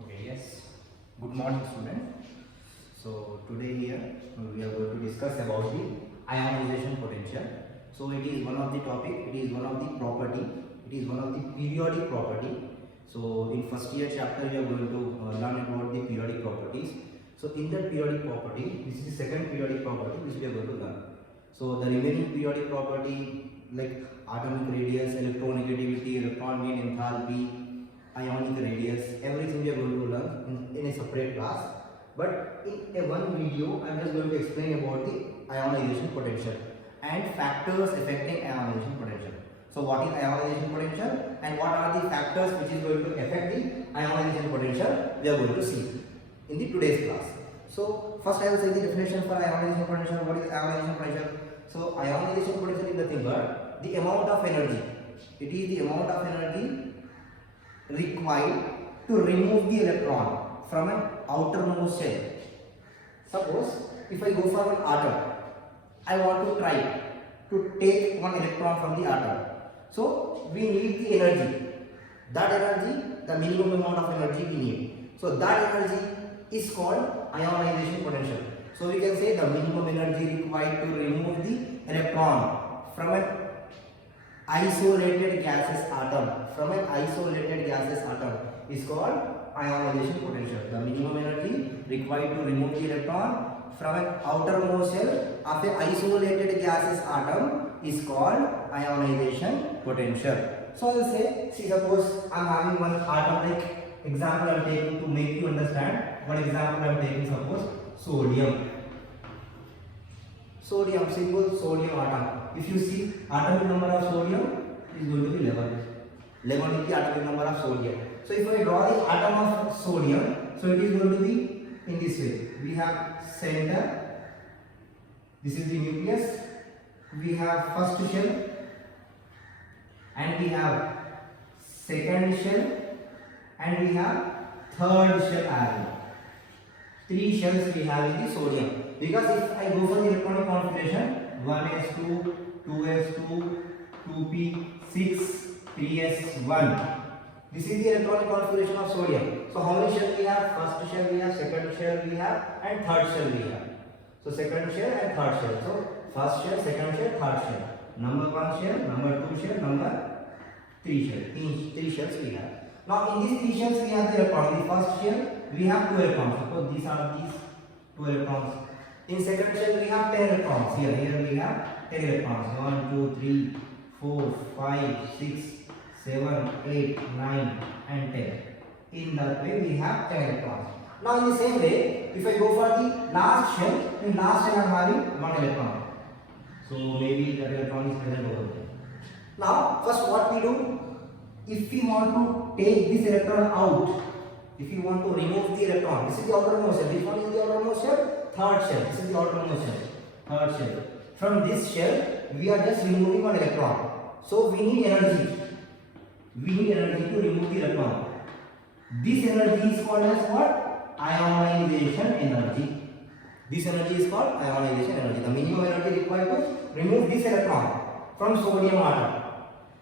Okay, yes. Good morning, students. So today here we are going to discuss about the ionization potential. So it is one of the topic. It is one of the property. It is one of the periodic property. So in first year chapter we are going to learn about the periodic properties. So in that periodic property, this is the second periodic property which we are going to learn. So the remaining periodic property like atomic radius, electronegativity, electron gain enthalpy, ionic radius, everything we are going to learn in a separate class. But in a one video, I am just going to explain about the ionization potential and factors affecting ionization potential. So what is ionization potential and what are the factors which is going to affect the ionization potential, we are going to see in the today's class. So first I will say the definition for ionization potential. What is ionization potential? So ionization potential is nothing but the amount of energy. It is the amount of energy required to remove the electron from an outermost shell. Suppose if I go for an atom, I want to try to take one electron from the atom. So we need the energy. That energy, the minimum amount of energy we need. So that energy is called ionization potential. So we can say the minimum energy required to remove the electron from an isolated gaseous atom is called ionization potential. The minimum energy required to remove the electron from an outermost shell of an isolated gaseous atom is called ionization potential. So I will say, see, suppose I am having one atom, like example I am taking to make you understand. One example I am taking, suppose sodium. Simple sodium atom. If you see, atomic number of sodium is going to be 11. 11 is the atomic number of sodium. So if I draw the atom of sodium, so it is going to be in this way. We have center. This is the nucleus. We have first shell, and we have second shell, and we have third shell as well. 3 shells we have in the sodium. Because if I go for the electronic configuration, 1s2, 2s2, 2p, 6, 3s1. This is the electronic configuration of sodium. So how many shells we have? First shell we have, second shell we have, and third shell we have. So second shell and third shell. So first shell, second shell, third shell. Number 1 shell, number 2 shell, number 3 shell. Three shells we have. Now in these 3 shells we have the electron. In the first shell we have 2 electrons. Suppose these are these 2 electrons. In second shell we have 10 electrons. Here we have 10 electrons. 1, 2, 3, 4, 5, 6, 7, 8, 9 and 10. In that way we have 10 electrons. Now in the same way, if I go for the last shell, in last shell I am having 1 electron. So maybe that electron is present over there. Now first what we do, if we want to take this electron out, if you want to remove the electron, this is the outermost shell. Which one is the outermost shell? Third shell. This is the outermost shell. Third shell. From this shell, we are just removing one electron. So we need energy. We need energy to remove the electron. This energy is called as what? Ionization energy. This energy is called ionization energy. The minimum energy required to remove this electron from sodium atom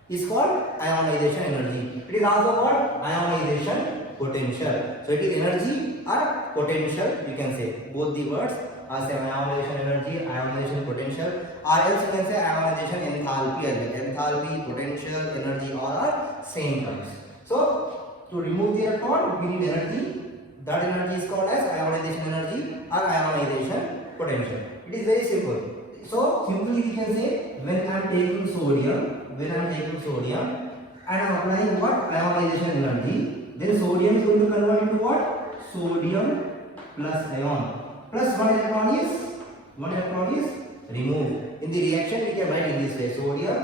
is called ionization energy. It is also called ionization potential. So it is energy or potential, you can say. Both the words are same: ionization energy, ionization potential, or else you can say ionization enthalpy as well. Enthalpy, potential, energy all are same terms. So to remove the electron we need energy. That energy is called as ionization energy or ionization potential. It is very simple. So simply we can say, when I am taking sodium and I am applying what? Ionization energy, then sodium is going to convert into what? Sodium plus ion. Plus one electron is removed. In the reaction we can write in this way: sodium,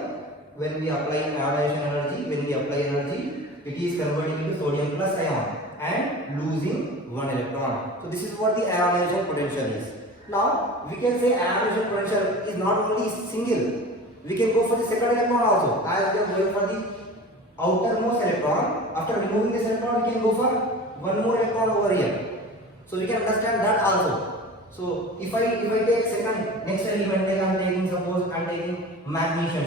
when we apply ionization energy, it is converting into sodium plus ion and losing one electron. So this is what the ionization potential is. Now we can say ionization potential is not only single. We can go for the second electron also. As we are going for the outermost electron, after removing this electron we can go for one more electron over here. So we can understand that also. So if I take second, next element, like I am taking, suppose I am taking magnesium,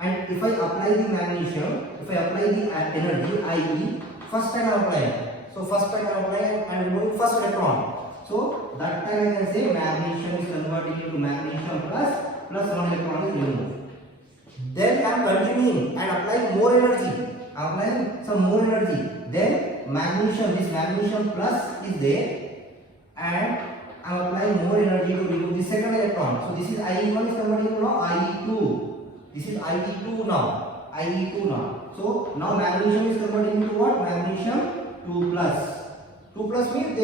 and if I apply the magnesium, if I apply the energy, i.e. first time I am applying. So first time I am applying and removing first electron. So that time I can say magnesium is converted into magnesium plus one electron is removed. Then I am continuing and applying more energy. I am applying some more energy. Then magnesium, this magnesium plus is there, and I am applying more energy to remove the second electron. So this is IE1 is converted into now IE2. This is IE2 now. IE2 now. So now magnesium is converted into what? Magnesium 2 plus. 2 plus means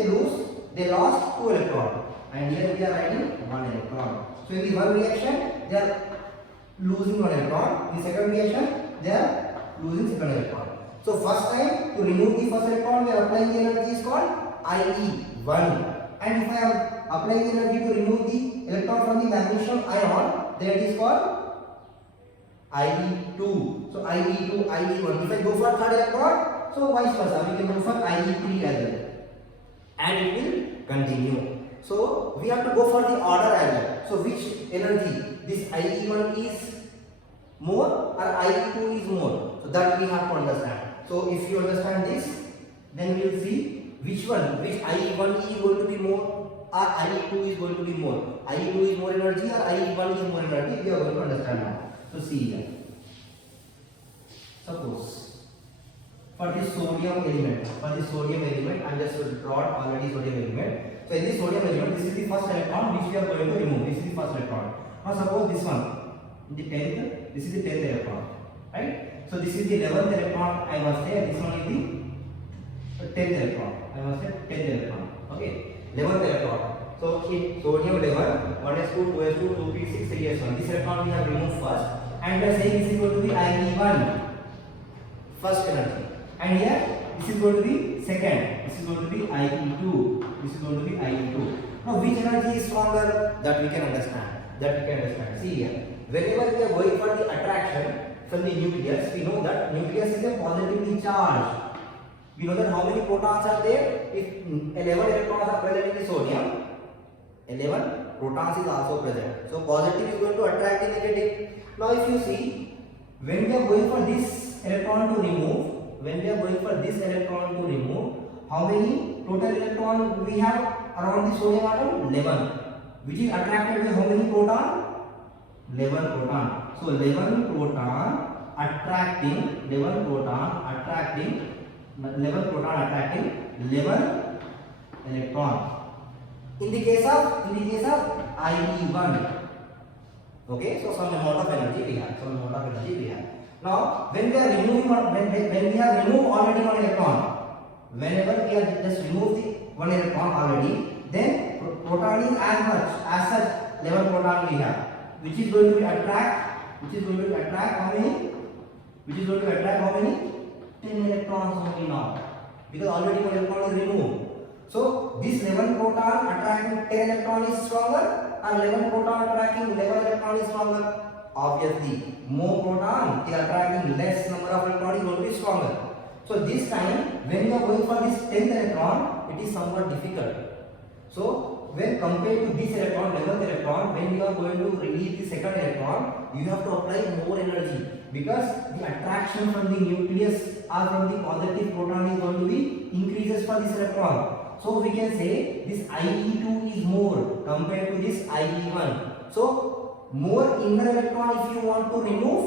they lost 2 electrons. And here we are writing 1 electron. So in the one reaction they are losing 1 electron. In the second reaction they are losing second electron. So first time to remove the first electron we are applying the energy is called IE1. And if I am applying the energy to remove the electron from the magnesium ion, then it is called IE2. So IE2, IE1. If I go for third electron, so vice versa, we can go for IE3 as well. And it will continue. So we have to go for the order as well. So which energy, this IE1 is more or IE2 is more? So that we have to understand. So if you understand this, then we will see which IE1 is going to be more or IE2 is going to be more. IE2 is more energy or IE1 is more energy, we are going to understand now. So see here. Suppose for this sodium element, I am just drawn already sodium element. So in this sodium element, this is the first electron which we are going to remove. This is the first electron. Now suppose this one, the 10th, this is the 10th electron, right? So this is the 11th electron I must say, this one is the 10th electron. I must say 10th electron. Okay, 11th electron. So in sodium 11, 1s2, 2s2, 2p6, 3s1. This electron we have removed first, and we are saying this is going to be IE1, first energy. And here this is going to be second. This is going to be IE2. This is going to be IE2. Now which energy is stronger? That we can understand. See here. Whenever we are going for the attraction from the nucleus, we know that nucleus is a positively charged. We know that how many protons are there? If 11 electrons are present in the sodium, 11 protons is also present. So positive is going to attract the negative. Now if you see, when we are going for this electron to remove, how many total electrons we have around the sodium atom? 11. Which is attracted by how many proton? 11 proton. So 11 proton attracting 11 electron. In the case of IE1. Okay, so some amount of energy we have. Now, when we are removing, when we have removed already 1 electron, whenever we have just removed the 1 electron already, then proton is as such 11 proton we have, which is going to attract how many? 10 electrons only now, because already 1 electron is removed. So this 11 proton attracting 10 electron is stronger, or 11 proton attracting 11 electron is stronger? Obviously, more proton is attracting less number of electron is going to be stronger. So this time, when you are going for this 10th electron, it is somewhat difficult. So when compared to this electron, 11th electron, when you are going to release the second electron, you have to apply more energy, because the attraction from the nucleus or from the positive proton is going to be increases for this electron. So we can say this IE2 is more compared to this IE1. So more inner electron if you want to remove,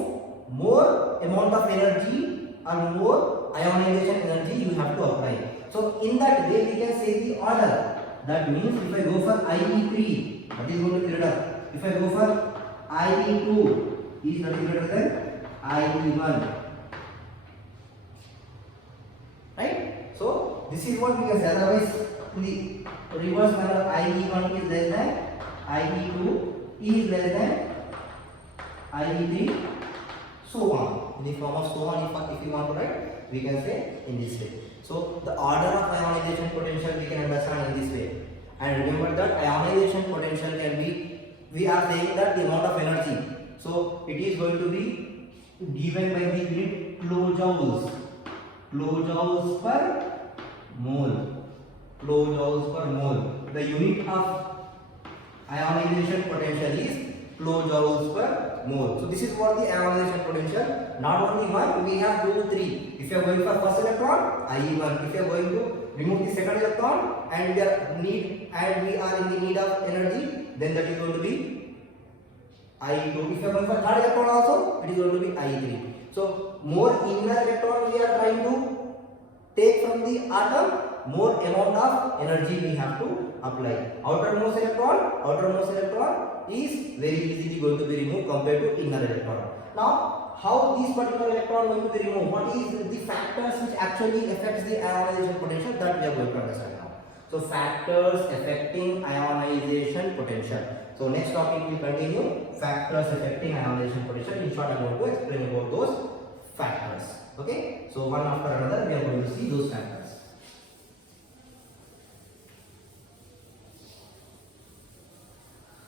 more amount of energy or more ionization energy you have to apply. So in that way we can say the order. That means if I go for IE3, that is going to be greater. If I go for IE2, is that is greater than IE1. Right? So this is what we can say. Otherwise, in the reverse manner, IE1 is less than IE2 is less than IE3, so on. In the form of so on, if you want to write, we can say in this way. So the order of ionization potential we can understand in this way. And remember that ionization potential can be, we are saying that the amount of energy. So it is going to be given by the unit kilojoules. Kilojoules per mole. Kilojoules per mole. The unit of ionization potential is kilojoules per more. So this is what the ionization potential. Not only one, we have 2, 3. If you are going for first electron, IE1. If you are going to remove the second electron and we are in the need of energy, then that is going to be IE2. If you are going for third electron also, it is going to be IE3. So more inner electron we are trying to take from the atom, more amount of energy we have to apply. Outermost electron is very easily going to be removed compared to inner electron. Now, how these particular electron going to be removed? What is the factors which actually affects the ionization potential? That we are going to understand now. So, factors affecting ionization potential. So, next topic we continue factors affecting ionization potential. In short, I am going to explain about those factors. Okay. So, one after another we are going to see those factors.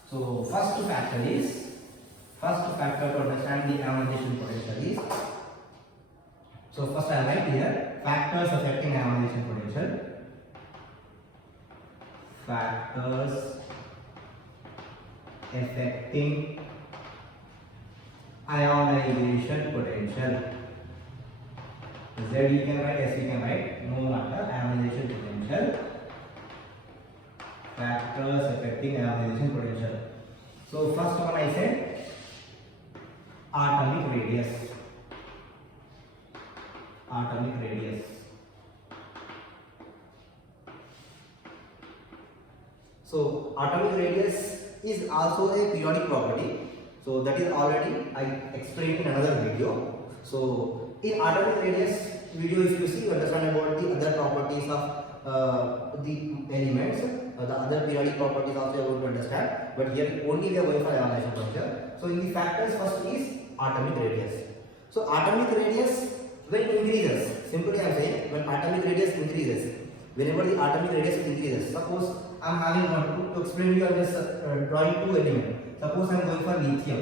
So first factor to understand the ionization potential is, so first I write here factors affecting ionization potential. Factors affecting ionization potential. Z you can write, S you can write, no matter. Ionization potential. Factors affecting ionization potential. So first one I said atomic radius. Atomic radius. So atomic radius is also a periodic property. So that is already I explained in another video. So in atomic radius video, if you see, you understand about the other properties of the elements. The other periodic properties also you are going to understand, but here only we are going for ionization potential. So in the factors, first is atomic radius. So atomic radius when increases, simply I am saying when atomic radius increases, whenever the atomic radius increases, suppose I am having one to explain you, I am just drawing two elements. Suppose I am going for lithium.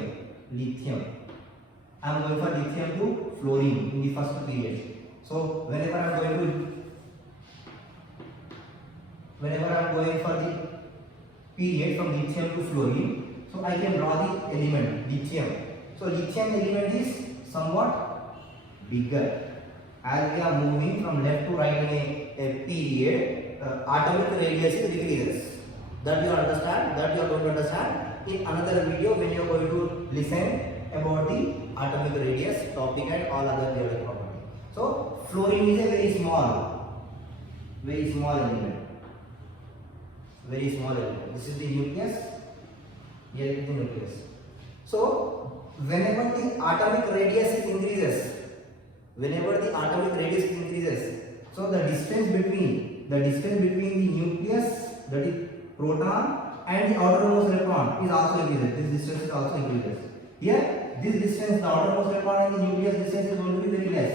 I am going for lithium to fluorine in the first period. So whenever I am going for the period from lithium to fluorine, so I can draw the element lithium. So lithium element is somewhat bigger. As we are moving from left to right in a period, atomic radius decreases. That you understand. That you are going to understand in another video when you are going to listen about the atomic radius topic and all other periodic properties. So fluorine is a very small element. Very small element. This is the nucleus. Here is the nucleus. So whenever the atomic radius increases, so the distance between the nucleus, that is proton, and the outermost electron is also increases. This distance is also increases. Here, this distance, the outermost electron and the nucleus distance is going to be very less.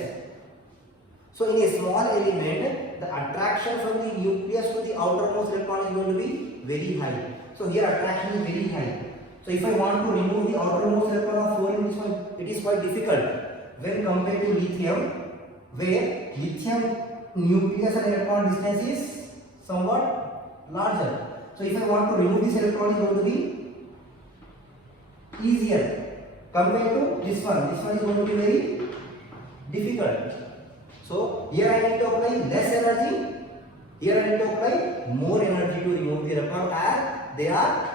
So in a small element, the attraction from the nucleus to the outermost electron is going to be very high. So here attraction is very high. So if I want to remove the outermost electron of fluorine, it is quite difficult when compared to lithium, where lithium nucleus and electron distance is somewhat larger. So if I want to remove this electron, it is going to be easier compared to this one. This one is going to be very difficult. So here I need to apply less energy. Here I need to apply more energy to remove the electron as they are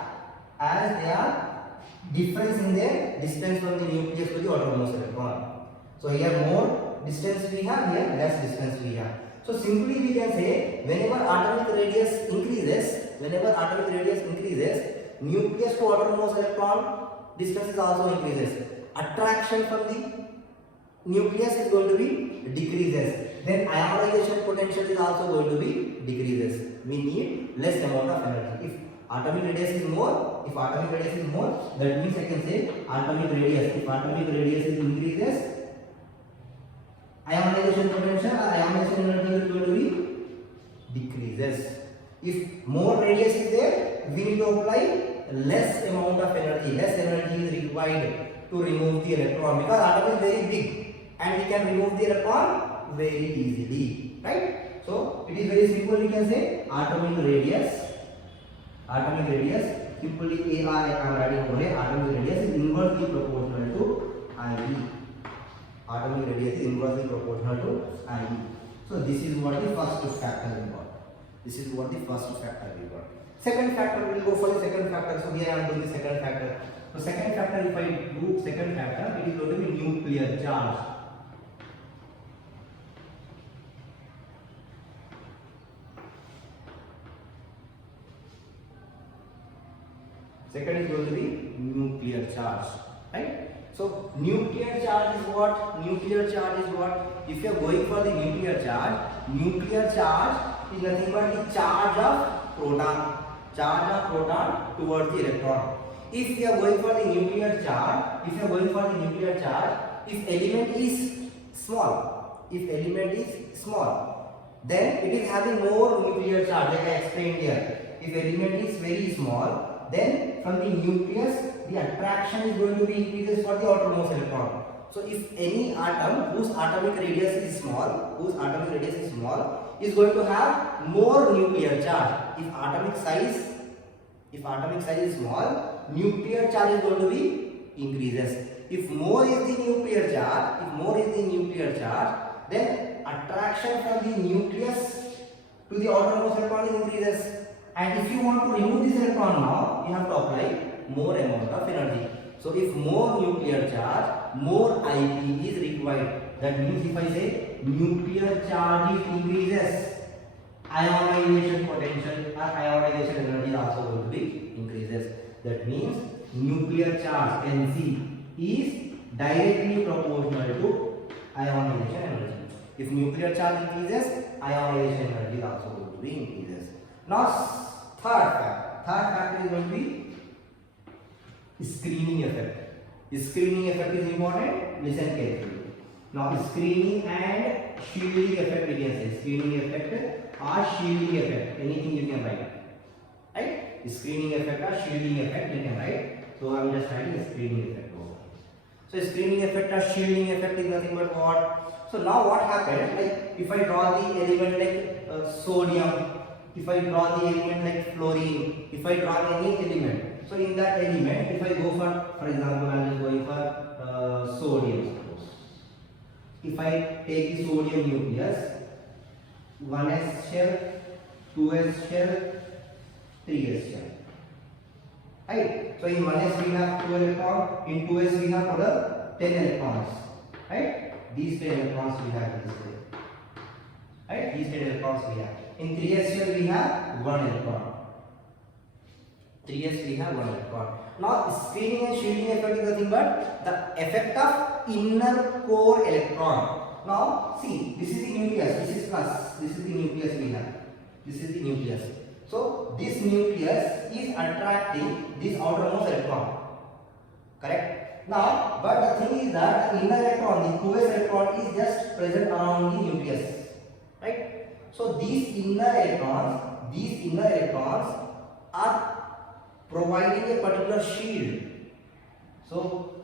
difference in their distance from the nucleus to the outermost electron. So here more distance we have, here less distance we have. So simply we can say whenever atomic radius increases, nucleus to outermost electron distance is also increases. Attraction from the nucleus is going to be decreases. Then ionization potential is also going to be decreases. We need less amount of energy. If atomic radius is more, that means I can say atomic radius. If atomic radius is increases, ionization potential or ionization energy is going to be decreases. If more radius is there, we need to apply less amount of energy. Less energy is required to remove the electron because atom is very big and we can remove the electron very easily, right? So it is very simple. We can say atomic radius simply AR I am writing over here. Atomic radius is inversely proportional to IE. Atomic radius is inversely proportional to IE. So this is what the first factor we got. This is what the first factor we got. Second factor, we will go for the second factor. So here I am doing the second factor. So second factor, if I do second factor, it is going to be nuclear charge. Second is going to be nuclear charge, right? So nuclear charge is what? Nuclear charge is what? If you are going for the nuclear charge is nothing but the charge of proton towards the electron. If you are going for the nuclear charge, if element is small, then it is having more nuclear charge, like I explained here. If element is very small, then from the nucleus the attraction is going to be increases for the outermost electron. So if any atom whose atomic radius is small, is going to have more nuclear charge. If atomic size is small, nuclear charge is going to be increases. If more is the nuclear charge, then attraction from the nucleus to the outermost electron is increases. And if you want to remove this electron now, you have to apply more amount of energy. So if more nuclear charge, more IP is required. That means if I say nuclear charge increases, ionization potential or ionization energy also going to be increases. That means nuclear charge Nc is directly proportional to ionization energy. If nuclear charge increases, ionization energy is also going to be increases. Now third factor is going to be screening effect. Screening effect is important. Listen carefully. Now screening and shielding effect we can say. Screening effect or shielding effect. Anything you can write. Right? Screening effect or shielding effect you can write. So I am just writing screening effect. So screening effect or shielding effect is nothing but what? So now what happens? Like if I draw the element like sodium, if I draw the element like fluorine, if I draw any element. So in that element, if I go for example, I am just going for sodium. Suppose if I take the sodium nucleus, 1s shell, 2s shell, 3s shell. Right? So in 1s we have 2 electrons, in 2s we have total 10 electrons. Right? These 10 electrons we have this way. Right? These 10 electrons we have. In 3s shell we have 1 electron. 3s we have 1 electron. Now screening and shielding effect is nothing but the effect of inner core electron. Now see, this is the nucleus, this is plus, this is the nucleus we have. This is the nucleus. So this nucleus is attracting this outermost electron. Correct? Now, but the thing is that the inner electron, the 2s electron is just present around the nucleus. Right? So these inner electrons are providing a particular shield. So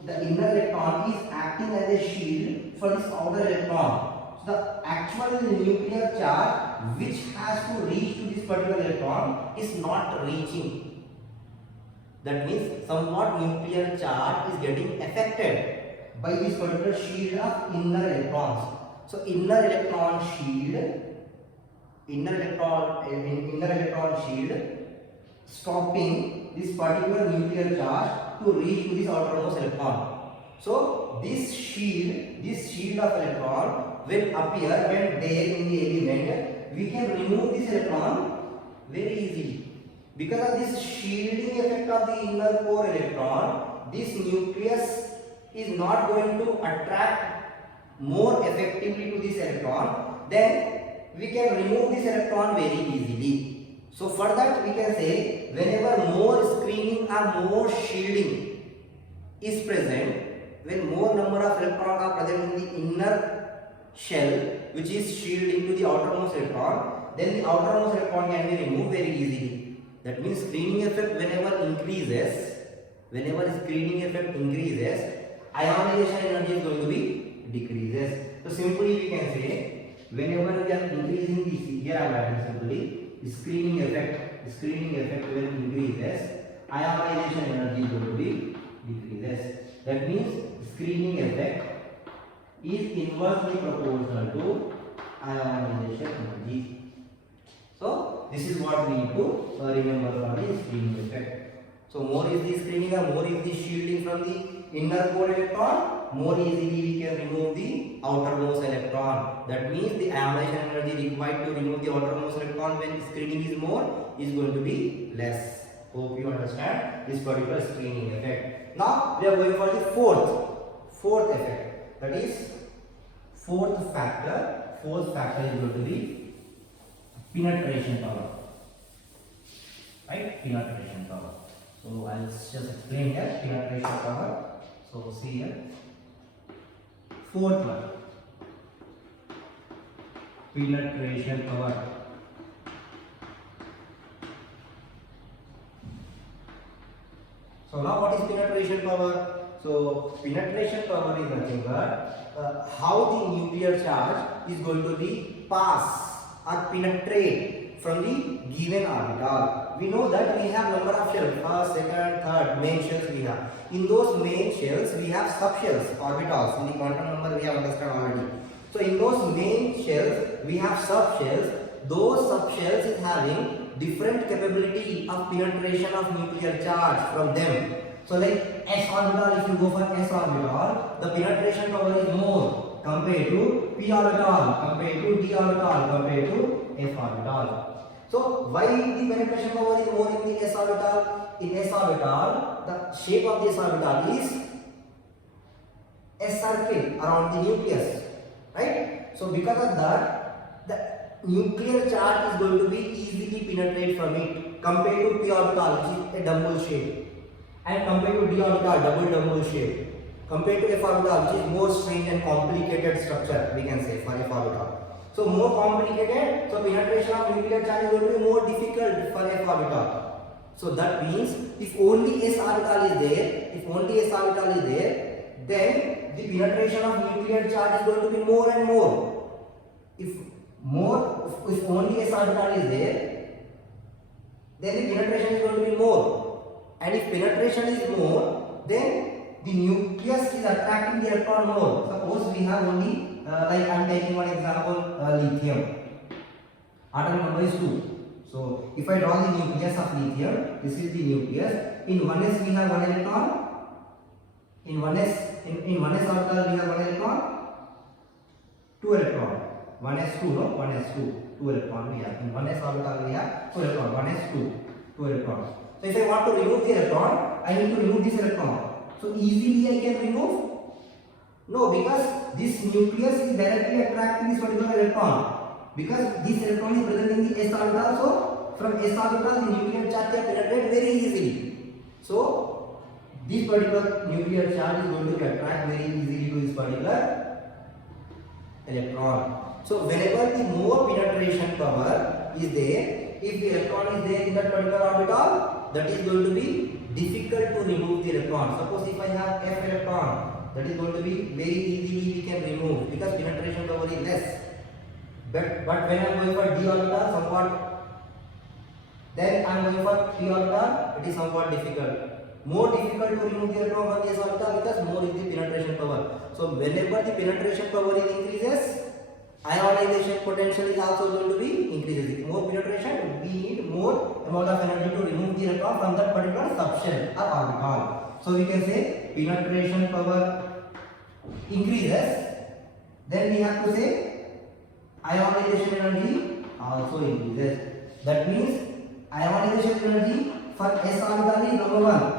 the inner electron is acting as a shield for this outer electron. So the actual nuclear charge which has to reach to this particular electron is not reaching. That means somewhat nuclear charge is getting affected by this particular shield of inner electrons. So inner electron shield stopping this particular nuclear charge to reach to this outermost electron. So this shield of electron will appear when there in the element. We can remove this electron very easily. Because of this shielding effect of the inner core electron, this nucleus is not going to attract more effectively to this electron. Then we can remove this electron very easily. So for that we can say whenever more screening or more shielding is present, when more number of electrons are present in the inner shell which is shielding to the outermost electron, then the outermost electron can be removed very easily. That means screening effect whenever screening effect increases, ionization energy is going to be decreases. So simply we can say whenever we are increasing this, here I am writing simply screening effect when increases, ionization energy is going to be decreases. That means screening effect is inversely proportional to ionization energy. So this is what we need to remember from the screening effect. So more is the screening or more is the shielding from the inner core electron, more easily we can remove the outermost electron. That means the ionization energy required to remove the outermost electron when screening is more is going to be less. Hope you understand this particular screening effect. Now we are going for the fourth effect. That is fourth factor. Fourth factor is going to be penetration power. Right? Penetration power. So I'll just explain here penetration power. So see here. Fourth one. Penetration power. So now what is penetration power? So penetration power is nothing but how the nuclear charge is going to be pass or penetrate from the given orbital. We know that we have number of shells, first, second, third, main shells we have. In those main shells we have subshells, orbitals. In the quantum number we have understood already. So in those main shells we have subshells. Those subshells is having different capability of penetration of nuclear charge from them. So like s orbital, if you go for s orbital, the penetration power is more compared to p orbital, compared to d orbital, compared to f orbital. So why the penetration power is more in the s orbital? In s orbital, the shape of this orbital is s circle around the nucleus, right? So because of that, the nuclear charge is going to be easily penetrate from it compared to p orbital, which is a dumbbell shape, and compared to d orbital, double dumbbell shape, compared to f orbital, which is more strange and complicated structure, we can say, for f orbital. So more complicated, so penetration of nuclear charge is going to be more difficult for f orbital. So that means if only s orbital is there, then the penetration of nuclear charge is going to be more and more. If only s orbital is there, then the penetration is going to be more. And if penetration is more, then the nucleus is attracting the electron more. Suppose we have only like I am taking one example, lithium. Atomic number is 2. So if I draw the nucleus of lithium, this is the nucleus. In 1s we have 1 electron. In 1s orbital we have 1 electron, 2 electron. 1s2, no? 1s2, 2 electron we have. In 1s orbital we have 2 electron. 1s2, 2 electrons. So if I want to remove the electron, I need to remove this electron. So easily I can remove? No, because this nucleus is directly attracting this particular electron. Because this electron is present in the s orbital, so from s orbital the nuclear charge can penetrate very easily. So this particular nuclear charge is going to attract very easily to this particular electron. So whenever the more penetration power is there, if the electron is there in that particular orbital, that is going to be difficult to remove the electron. Suppose if I have f electron, that is going to be very easily we can remove because penetration power is less. But when I am going for d orbital, somewhat, then I am going for p orbital, it is somewhat difficult. More difficult to remove the electron from this orbital because more is the penetration power. So whenever the penetration power is increases, ionization potential is also going to be increases. With more penetration, we need more amount of energy to remove the electron from that particular subshell or orbital. So we can say penetration power increases, then we have to say ionization energy also increases. That means ionization energy for s orbital is number 1.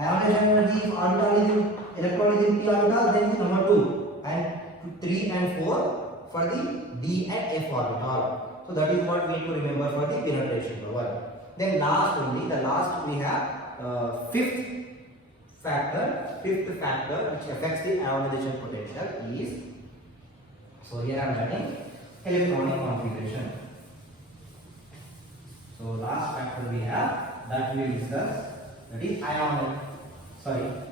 Ionization energy if orbital is in electron is in p orbital, then is number 2, and 3 and 4 for the d and f orbital. So that is what we need to remember for the penetration power. Then the last we have fifth factor which affects the ionization potential is, so here I am writing electronic configuration. So last factor we have that we will discuss, that is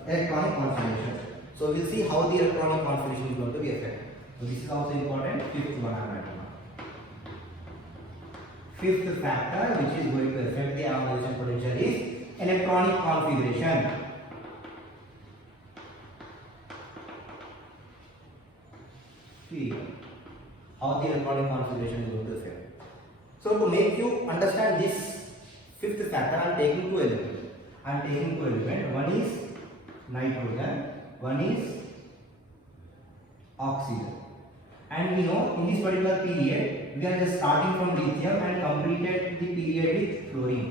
electronic configuration. So we will see how the electronic configuration is going to be affected. So this is also important. Fifth one I am writing now. Fifth factor which is going to affect the ionization potential is electronic configuration. See how the electronic configuration is going to affect. So to make you understand this fifth factor, I am taking two elements. One is nitrogen, one is oxygen. And we know in this particular period, we are just starting from lithium and completed the period with fluorine.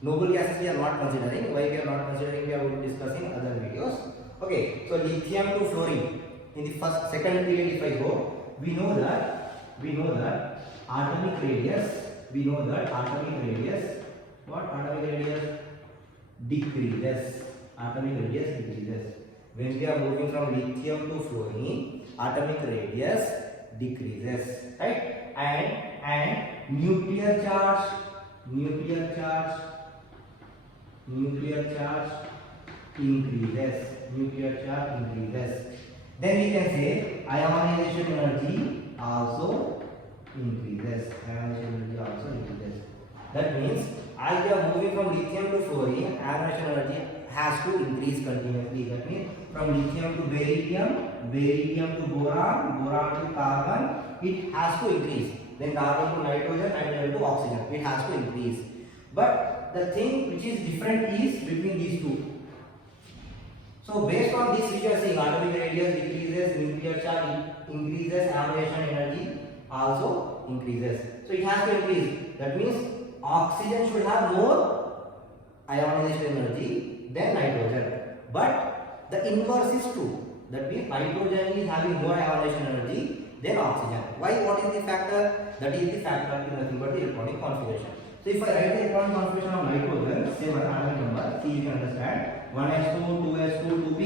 Noble gases we are not considering. Why we are not considering, we are going to discuss in other videos. Okay, so lithium to fluorine. In the second period, if I go, we know that atomic radius. What atomic radius decreases? Atomic radius decreases. When we are moving from lithium to fluorine, atomic radius decreases, right? And nuclear charge increases. Then we can say ionization energy also increases. That means as we are moving from lithium to fluorine, ionization energy has to increase continuously. That means from lithium to barium to boron to carbon, it has to increase. Then carbon to nitrogen to oxygen, it has to increase. But the thing which is different is between these two. So based on this, we are saying atomic radius decreases, nuclear charge increases, ionization energy also increases. So it has to increase. That means oxygen should have more ionization energy than nitrogen. But the inverse is true. That means nitrogen is having more ionization energy than oxygen. Why? What is the factor? That is the factor in nothing but the electronic configuration. So if I write the electronic configuration of nitrogen, say one atomic number, see you can understand. 1s2, 2s2, 2p,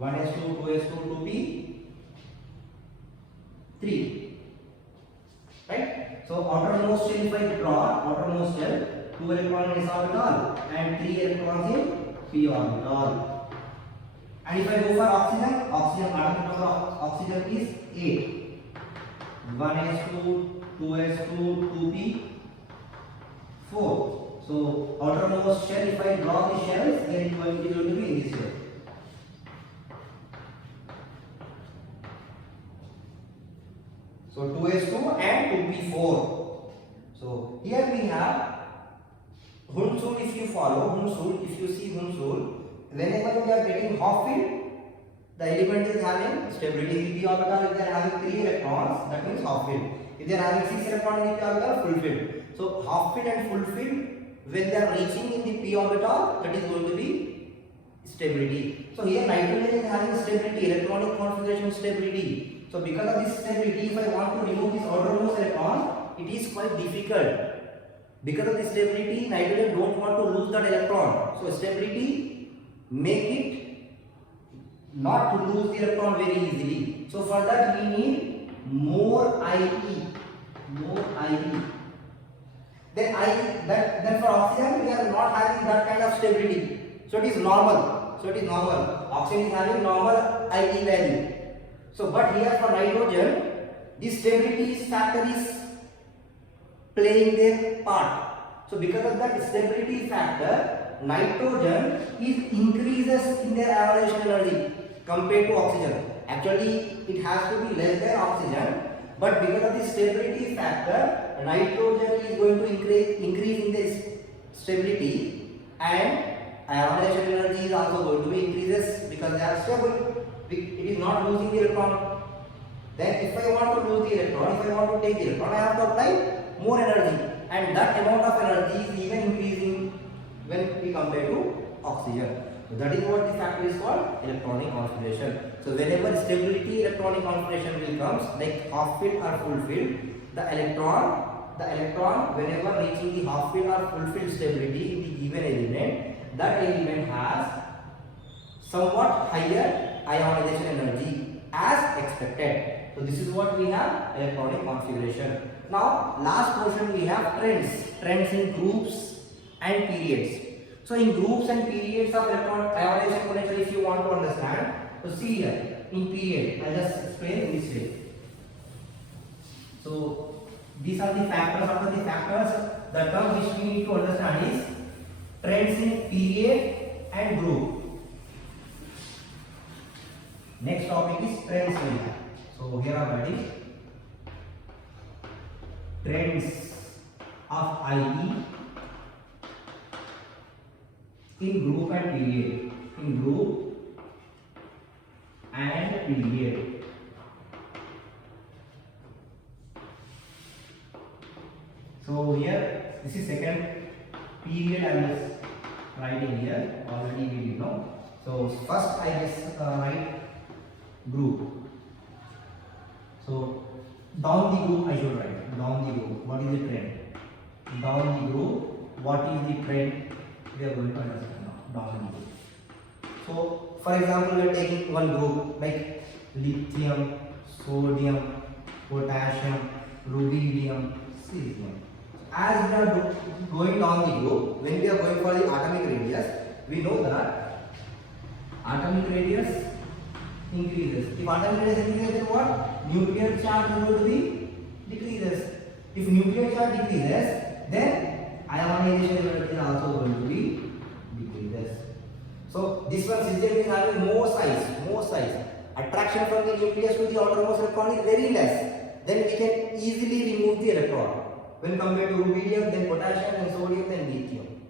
1s2, 2s2, 2p, 3. Right? So outermost shell, if I draw outermost shell, 2 electrons in s orbital and 3 electrons in p orbital. And if I go for oxygen, atomic number of oxygen is 8. 1s2, 2s2, 2p, 4. So outermost shell, if I draw the shells, then it is going to be in this way. So 2s2 and 2p4. So here we have Hund's rule. If you follow Hund's rule, if you see Hund's rule, whenever we are getting half filled, the element is having stability in the p orbital. If they are having 3 electrons, that means half filled. If they are having 6 electrons in the p orbital, full filled. So half filled and full filled, when they are reaching in the p orbital, that is going to be stability. So here nitrogen is having stability, electronic configuration stability. So because of this stability, if I want to remove this outermost electron, it is quite difficult. Because of this stability, nitrogen don't want to lose that electron. So stability make it not to lose the electron very easily. So for that we need more IE. Then for oxygen we are not having that kind of stability. So it is normal. Oxygen is having normal IE value. So but here for nitrogen, this stability factor is playing their part. So because of that stability factor, nitrogen increases in their ionization energy compared to oxygen. Actually, it has to be less than oxygen, but because of the stability factor, nitrogen is going to increase in this stability, and ionization energy is also going to be increases because they are stable. It is not losing the electron. Then if I want to lose the electron, if I want to take the electron, I have to apply more energy, and that amount of energy is even increasing when we compare to oxygen. So that is what the factor is called, electronic configuration. So whenever stability electronic configuration will comes, like half filled or full filled, the electron whenever reaching the half filled or full filled stability in the given element, that element has somewhat higher ionization energy as expected. So this is what we have, electronic configuration. Now last portion we have trends in groups and periods. So in groups and periods of electron ionization potential, if you want to understand, so see here in period, I'll just explain in this way. So these are the factors. After the factors, the term which we need to understand is trends in period and group. Next topic is trends we have. So here are writing trends of IE in group and period. In group and period. So here this is second period I was writing here, already we know. So first I just write group. So down the group I should write. Down the group, what is the trend? Down the group, what is the trend? We are going to understand now. Down the group. So for example, we are taking one group like lithium, sodium, potassium, rubidium, cesium. As we are going down the group, when we are going for the atomic radius, we know that atomic radius increases. If atomic radius increases, then what? Nuclear charge is going to be decreases. If nuclear charge decreases, then ionization is also going to be decreases. So this one cesium is having more size. Attraction from the nucleus to the outermost electron is very less. Then we can easily remove the electron. When compared to rubidium, then potassium, then sodium, then lithium.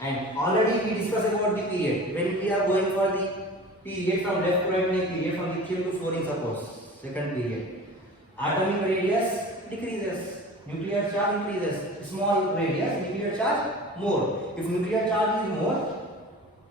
And already we discussed about the period. When we are going for the period from left to right, period from lithium to fluorine, suppose second period, atomic radius decreases, nuclear charge increases. Small radius, nuclear charge more. If nuclear charge is more,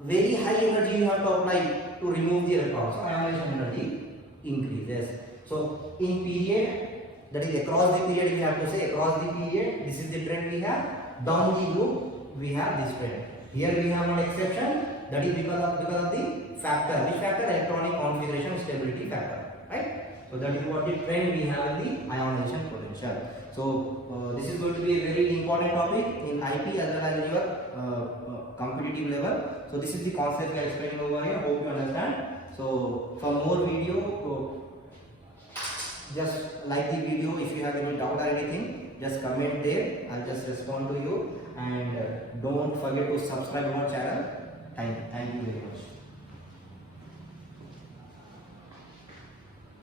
very high energy you have to apply to remove the electrons. So ionization energy increases. So in period, that is across the period, we have to say across the period, this is the trend we have. Down the group, we have this trend. Here we have one exception, that is because of the factor. Which factor? Electronic configuration stability factor, right? So that is what the trend we have in the ionization potential. So this is going to be a very important topic in IP as well as in your competitive level. So this is the concept we are explaining over here. Hope you understand. So for more video, just like the video. If you have any doubt or anything, just comment there. I'll just respond to you. And don't forget to subscribe to our channel. Thank you very much.